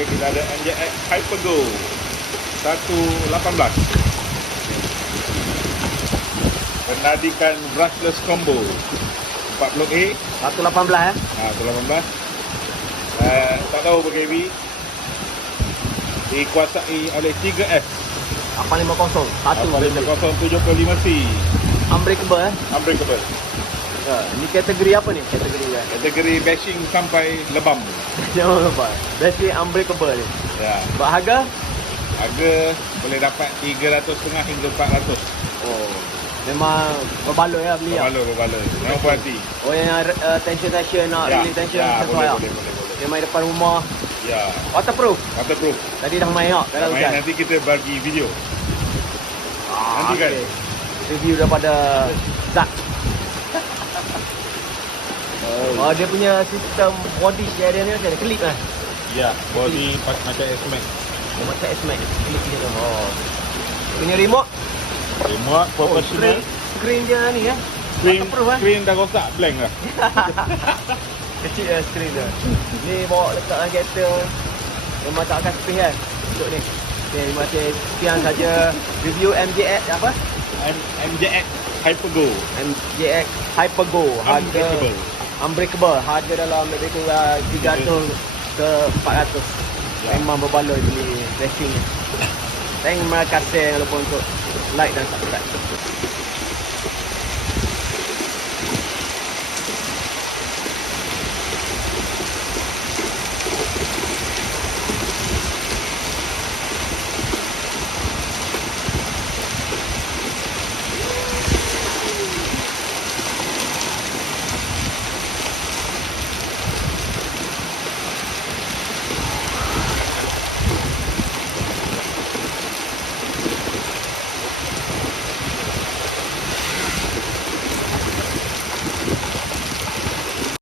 Okay, kita ada MJX HYPER GO 118. Penadikan brushless combo 40A 118 118. Tak tahu berapa kV. Dikuasai oleh 3S 850 75C. Unbreakable Unbreakable. Ini kategori apa ni? Kategori bashing sampai lebam. Jangan lupa. Battery unbreakable ni. Ya. Harga? Harga boleh dapat 350 hingga 400. Oh. Memang berbaloi lah beli. Berbaloi. Memang puas hati. Oh, yang tension nak release tension boleh. Dia main depan rumah. Ya. Waterproof. Tadi dah main tak? Dah main, nanti kita bagi video. Nanti kan. Review daripada Zat. Oh, dia punya sistem body dia ni macam ada klip kan? Ya, body macam S-Max. Macam S-Max. Klip dia tu. Oh. Punya remote professional. Screen dia ni kan? Screen dah rosak, blank dah. Kecil lah screen dia. Ni bawa letak dalam kereta. Memang tak akan space kan untuk ni. Okay, terima kasih. Sekian saja review MJX apa? MJX HYPER GO. MJX HYPER GO. Unbreakable. Harga dalam lebih kurang 300 ke 400. Memang berbaloi beli racing ni. Terima kasih jangan lupa untuk like dan subscribe.